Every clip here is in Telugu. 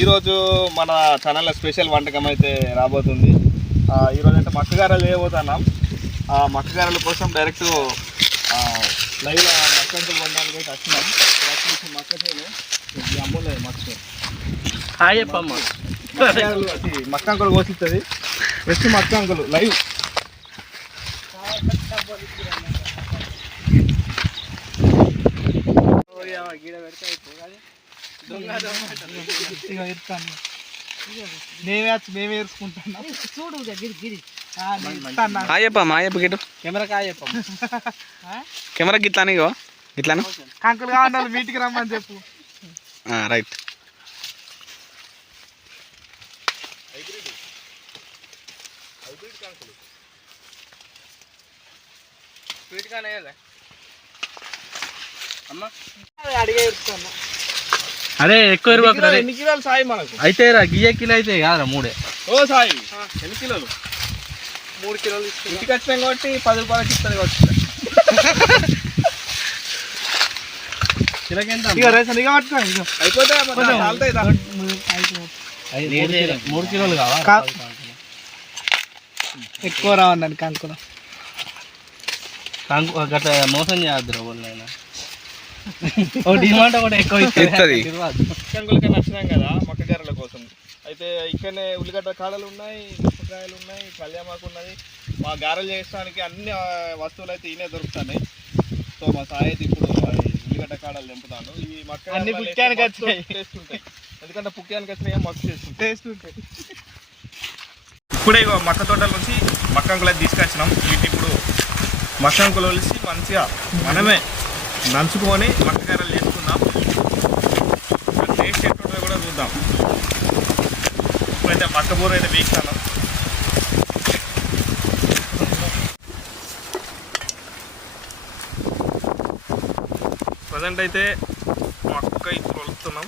ఈరోజు మన ఛానల్లో స్పెషల్ వంటకం అయితే రాబోతుంది. ఈరోజు అయితే మక్కగారలు వేయబోతున్నాం. ఆ మక్కగారల కోసం డైరెక్ట్ లైవ్లో మక్కంకులు కొనడానికి అయితే వచ్చినాం. మక్కచేను అమ్ములేదు మక్కంకులు కోసిస్తుంది. ఫ్రెష్ మక్కంకులు లైవ్. మేమే ఏర్చుకుంటున్నాం. చూడు కెమెరా గిట్లానే ఇట్లానే కంకులు కావాలి మీటికి రమ్మని చెప్పు. రైట్. అడిగే ఇస్తున్నా. అదే ఎక్కువ ఎన్ని కిలోలు సాయి మనకు అయితే గియ్య కిలో అయితే కాదురా 3. ఓ సాయి ఎన్ని కిలోలు? 3 కిలోలు ఇంటికి వచ్చినాం కాబట్టి 10 రూపాయలకి ఇస్తుంది కాబట్టి అయిపోతే 3 కిలోలు కావాలి. ఎక్కువ రావండి కంకులు. గట్ల మోసం చేయద్దు వాళ్ళైనా. డిమాండ్ కూడా ఎక్కువ ఇస్తుంది. కంకులకి నచ్చినాం కదా మక్కగారల కోసం. అయితే ఇక్కడనే ఉల్లిగడ్డ కాడలు ఉన్నాయి, మిరపకాయలు ఉన్నాయి, కళ్యామాకు ఉన్నది. మా గారెలు చేయడానికి అన్ని వస్తువులు అయితే ఈయనే దొరుకుతున్నాయి. సో మా సాయి అయితే ఇప్పుడు ఉల్లిగడ్డ కాడలు తెంపుతాను. ఈ మక్క అన్ని పుక్కానికి వచ్చాయి, టేస్ట్ ఉంటాయి. ఎందుకంటే పుక్కానికి వచ్చినాయి మస్తు టేస్ట్ ఉంటాయి. ఇప్పుడే మక్క తోటల నుంచి మక్కంకులు అయితే తీసుకొచ్చినాం. వీటిని ఇప్పుడు మక్కంకులు కలిసి మంచిగా మనమే నంచుకొని మక్కగారలు చేసుకుందాం. టేస్ట్ ఎట్టుంటుందో కూడా చూద్దాం. ఇప్పుడైతే మక్క బూర అయితే వేస్తాను. ప్రజెంట్ అయితే మక్క ఇప్పుడు వలుస్తున్నాం.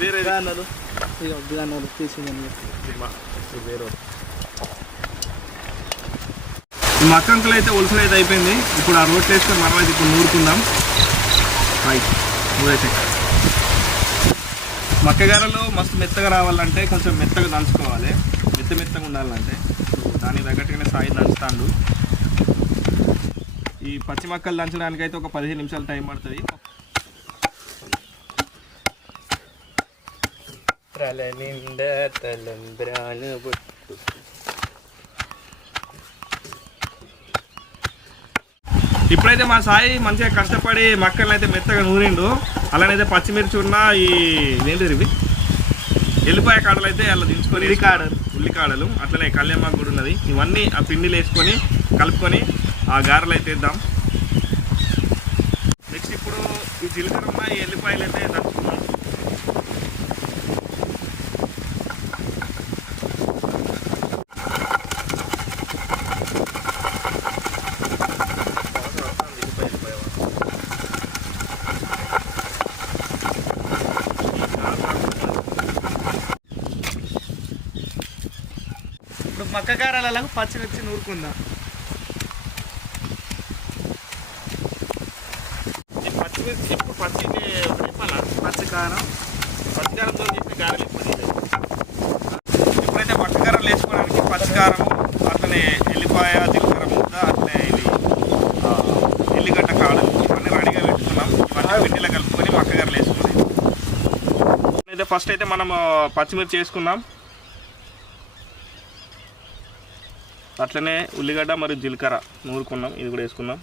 వేరే విధానాలు తీసిందని వేరే మక్కంకులు అయితే ఒలుసులు అయితే అయిపోయింది. ఇప్పుడు ఆ రోట్లు వేసుకొని మనం అయితే ఇప్పుడు నూరుకుందాం. రైట్. నూరైతే మక్కగారలు మస్తు మెత్తగా రావాలంటే కొంచెం మెత్తగా దంచుకోవాలి. మెత్తగా ఉండాలంటే దానికి తగ్గట్టుగానే సాయి దంచుతాడు. ఈ పచ్చి మక్కలు దంచడానికైతే ఒక 15 నిమిషాలు టైం పడుతుంది. ఇప్పుడైతే మా సాయి మంచిగా కష్టపడి మక్కలను అయితే మెత్తగా నూరిండు. అలానైతే పచ్చిమిర్చి ఉన్న ఈ ఏంటి ఇవి ఎల్లిపాయ కాడలు అయితే అలా దించుకొని ఉల్లికాడలు అట్లనే కళ్యామాకు కూడా ఉన్నది. ఇవన్నీ ఆ పిండిలు వేసుకొని కలుపుకొని ఆ గారెలు అయితే వేద్దాం. నెక్స్ట్ ఇప్పుడు ఈ జీలకర్ర ఉన్న ఈ ఎల్లిపాయలు అయితే దంచుకున్నాం. ఇప్పుడు మక్కగారాలకు పచ్చిమిర్చి నూరుకుందాం. ఈ పచ్చిమిర్చి ఇప్పుడు పచ్చికారంతో చేసిన గారెలు ఇప్పుడైతే మక్కగారలు వేసుకోవడానికి పచ్చికారం అట్లనే ఎల్లిపాయ జీలకర్ర ముద్ద అట్లనే ఇది ఎల్లిగడ్డ కాడలు ఇవన్నీ రెడీగా పెట్టుకున్నాం. ఇవన్నీ పిండిలో కలుపుకొని మక్కగారలు వేసుకున్నాం. అయితే ఫస్ట్ అయితే మనం పచ్చిమిర్చి వేసుకుందాం. అట్లనే ఉల్లిగడ్డ మరియు జీలకర్ర నూరుకున్నాం, ఇది కూడా వేసుకుందాం.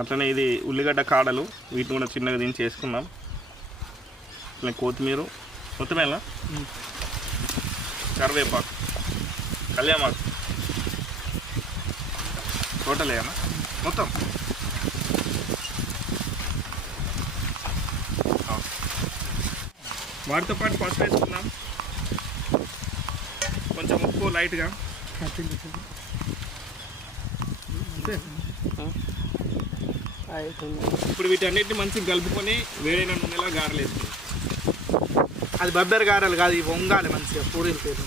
అట్లనే ఇది ఉల్లిగడ్డ కాడలు, వీటిని కూడా చిన్నగా దించి వేసుకుందాం. అట్లనే కొత్తిమీర మొత్తమేలా కరివేపాకు, కళ్యామాకు టోటల్ వేయాలా మొత్తం. వాటితో పాటు పసుపు వేసుకుందాం, కొంచెం ఉప్పు లైట్గా. ఇప్పుడు వీటన్నిటిని మంచిగా కలుపుకొని వేడైన నూనెలా గారెలు వేసుకుంటాం. అది బబ్బెర గారెలు కాదు, ఇవి వంగాలి మంచిగా పూరీలు పేరు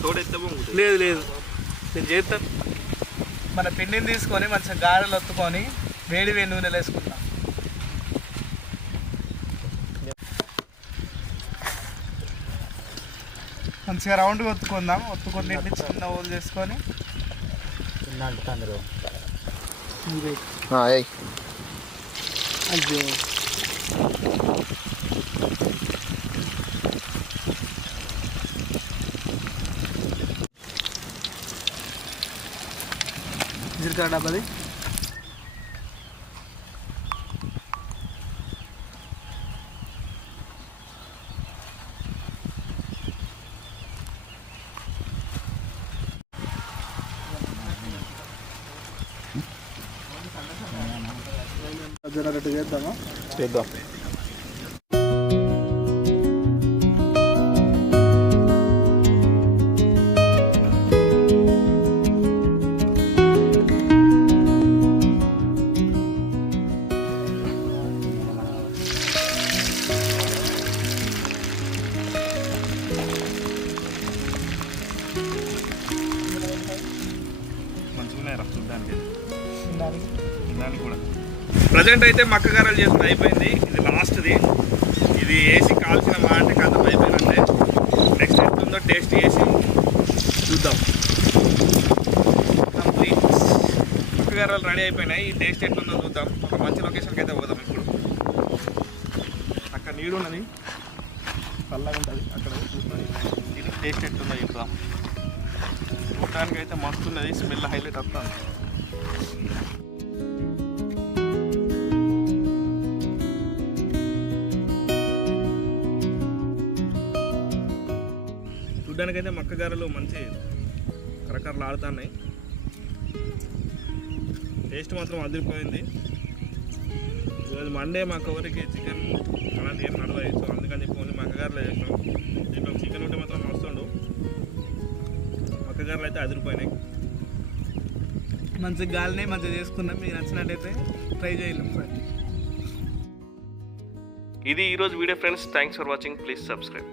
తోడెత్తే వంగు. లేదు నేను చేస్తాను. మన పిండిని తీసుకొని మంచిగా గారెలు ఒత్తుకొని వేడి నూనెలు వేసుకుంటాం. మంచిగా రౌండ్గా ఒత్తుకుందాం. ఒత్తుకొని ఇట్లా చిన్న హోల్ చేసుకొని అయ్యో జీలకర్ర డబ్బాది జనరేట్ చేద్దామా? చేద్దాం. మంచిగా చూడడానికి దానికి కూడా ప్రజెంట్ అయితే మక్క గారెలు చేసుకుని అయిపోయింది. ఇది లాస్ట్ది. ఇది వేసి కాల్చిన మా అంటే కథం అయిపోయినట్టే. నెక్స్ట్ ఎట్లుందో టేస్ట్ చేసి చూద్దాం. కంప్లీట్ మక్క గారెలు రెడీ అయిపోయినాయి. ఈ టేస్ట్ ఎట్లుందో చూద్దాం. ఒక మంచి లొకేషన్కి అయితే పోదాం. ఇప్పుడు అక్కడ నీడు ఉన్నది, చల్లగా ఉంటుంది. అక్కడ చూసుకొని ఇది టేస్ట్ ఎట్లుందో చెప్తాం. చూడటానికి అయితే మస్తు ఉన్నది. స్మెల్ హైలైట్ వస్తుంది. చూడ్డానికైతే మక్క గారెలు మంచి కరకరలు ఆడుతున్నాయి. టేస్ట్ మాత్రం అదిరిపోయింది. ఈరోజు మండే మాకు ఎవరికి చికెన్ అలాంటి ఏం నడవాయి. సో అందుకని చెప్పి ఓన్లీ మక్క గారెలు చేసినాం. దీంట్లో చికెన్ ఉంటే మాత్రం వస్తుండు. మక్క గారెలు అయితే అదిరిపోయినాయి. మంచిగా గాలిని మంచిగా చేసుకున్నాం. మీకు నచ్చినట్టయితే ట్రై చేయండి ఫ్రెండ్. ఇది ఈరోజు video friends. Thanks for watching. Please subscribe.